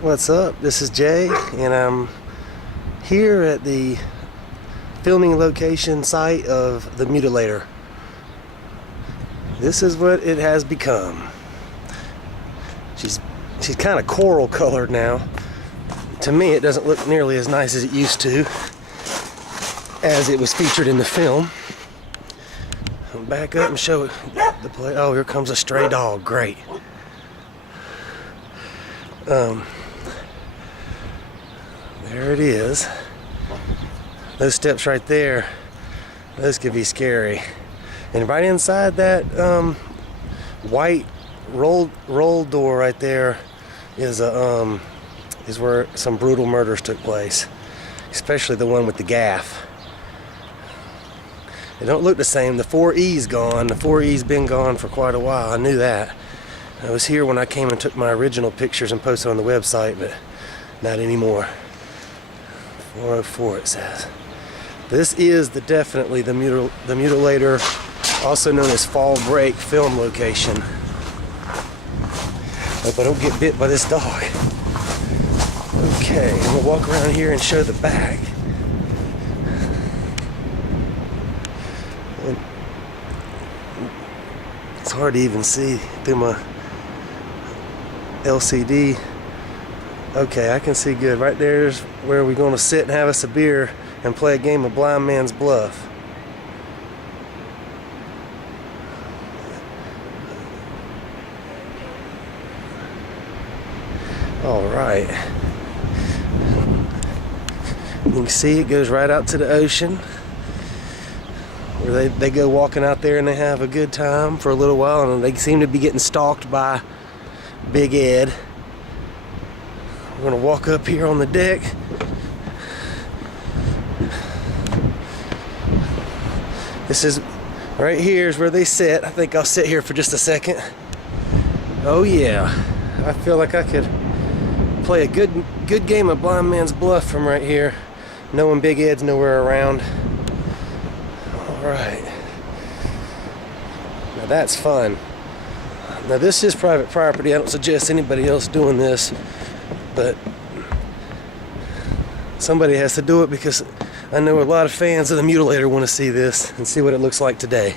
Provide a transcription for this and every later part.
What's up? This is Jay, and I'm here at the filming location site of the Mutilator. This is what it has become. She's kind of coral colored now. To me, it doesn't look nearly as nice as it used to, as it was featured in the film. I'll back up and show it the play. Oh, here comes a stray dog. Great. There it is. Those steps right there, those could be scary. And right inside that white roll door right there is where some brutal murders took place, especially the one with the gaff. They don't look the same. The 4E's gone. The 4E's been gone for quite a while. I knew that. I was here when I came and took my original pictures and posted on the website, but not anymore. 404 it says. This is definitely the Mutilator, also known as Fall Break film location. Hope I don't get bit by this dog. Okay, I'm gonna walk around here and show the back. It's hard to even see through my LCD. Okay, I can see good. Right there's where we're going to sit and have us a beer and play a game of blind man's bluff. All right. You can see it goes right out to the ocean, where they go walking out there and they have a good time for a little while, and they seem to be getting stalked by Big Ed. We're gonna walk up here on the deck. This is right here is where they sit. I think I'll sit here for just a second. Oh yeah, I feel like I could play a good game of blind man's bluff from right here, knowing Big Ed's nowhere around. All right, now that's fun. Now this is private property. I don't suggest anybody else doing this, but somebody has to do it because I know a lot of fans of the Mutilator want to see this and see what it looks like today.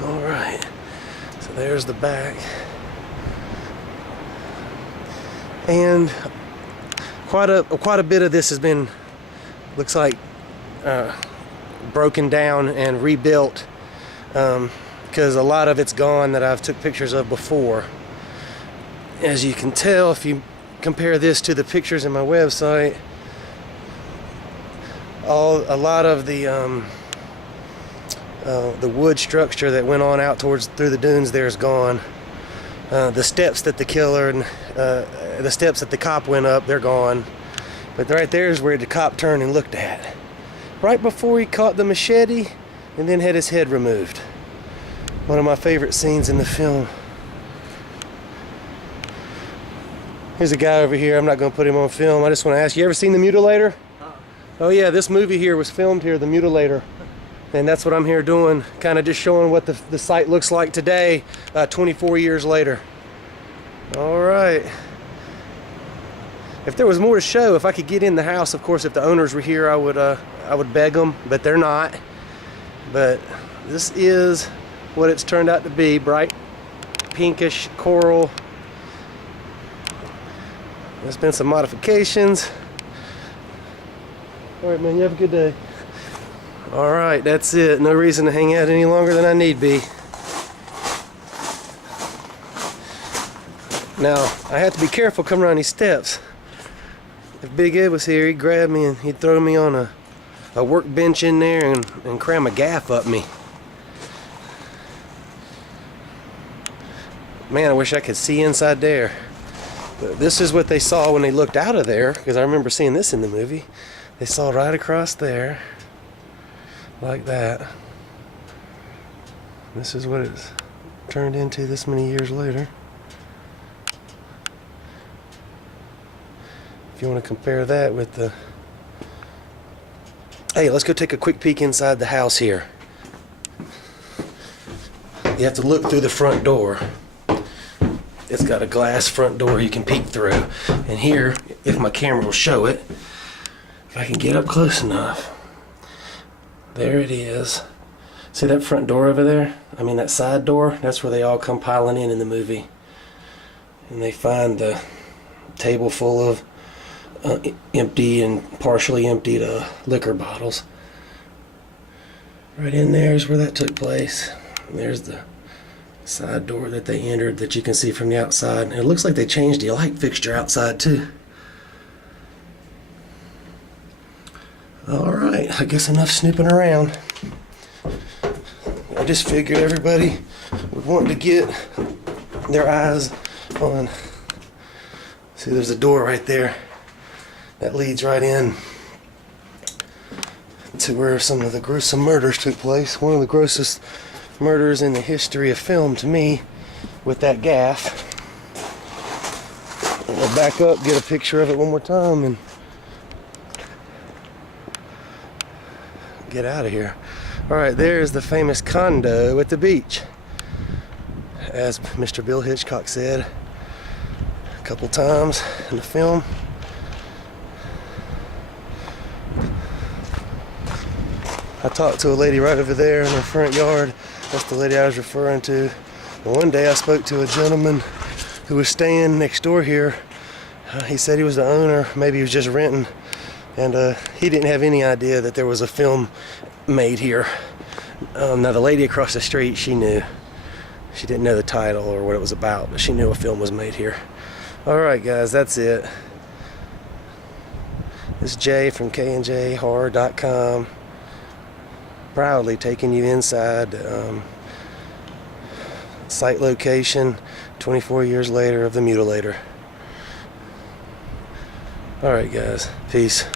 All right, so there's the back, and quite a bit of this has been, looks like, broken down and rebuilt, because a lot of it's gone that I've took pictures of before. As you can tell, if you compare this to the pictures in my website, a lot of the wood structure that went on out through the dunes there is gone. The steps that the killer and the steps that the cop went up, they're gone. But right there is where the cop turned and looked at, right before he caught the machete and then had his head removed. One of my favorite scenes in the film. Here's a guy over here. I'm not going to put him on film. I just want to ask, you ever seen The Mutilator? Oh yeah, this movie here was filmed here, The Mutilator. And that's what I'm here doing, kind of just showing what the site looks like today, 24 years later. All right. If there was more to show, if I could get in the house, of course, if the owners were here, I would beg them, but they're not. But this is what it's turned out to be, bright pinkish coral. There's been some modifications. All right, man, you have a good day. All right, that's it. No reason to hang out any longer than I need be. Now, I have to be careful coming around these steps. If Big Ed was here, he'd grab me and he'd throw me on a workbench in there and cram a gaff up me. Man, I wish I could see inside there. But this is what they saw when they looked out of there, because I remember seeing this in the movie. They saw right across there, like that. This is what it's turned into this many years later. If you want to compare that with the... Hey, let's go take a quick peek inside the house here. You have to look through the front door. It's got a glass front door you can peek through. And here, if my camera will show it, if I can get up close enough, there it is. See that front door over there? I mean that side door? That's where they all come piling in the movie. And they find the table full of empty and partially emptied liquor bottles. Right in there is where that took place. And there's the side door that they entered that you can see from the outside. And it looks like they changed the light fixture outside too. Alright, I guess enough snooping around. I just figured everybody would want to get their eyes on. See, there's a door right there that leads right in to where some of the gruesome murders took place. One of the grossest murders in the history of film to me, with that gaff. I'll back up, get a picture of it one more time, and get out of here. Alright, there's the famous condo at the beach. As Mr. Bill Hitchcock said a couple times in the film. I talked to a lady right over there in her front yard. That's the lady I was referring to. And one day I spoke to a gentleman who was staying next door here. He said he was the owner, maybe he was just renting, and he didn't have any idea that there was a film made here. Now the lady across the street, she knew. She didn't know the title or what it was about, but she knew a film was made here. Alright guys, that's it. This is Jay from KNJHorror.com. Proudly taking you inside site location 24 years later of the Mutilator. Alright guys, peace.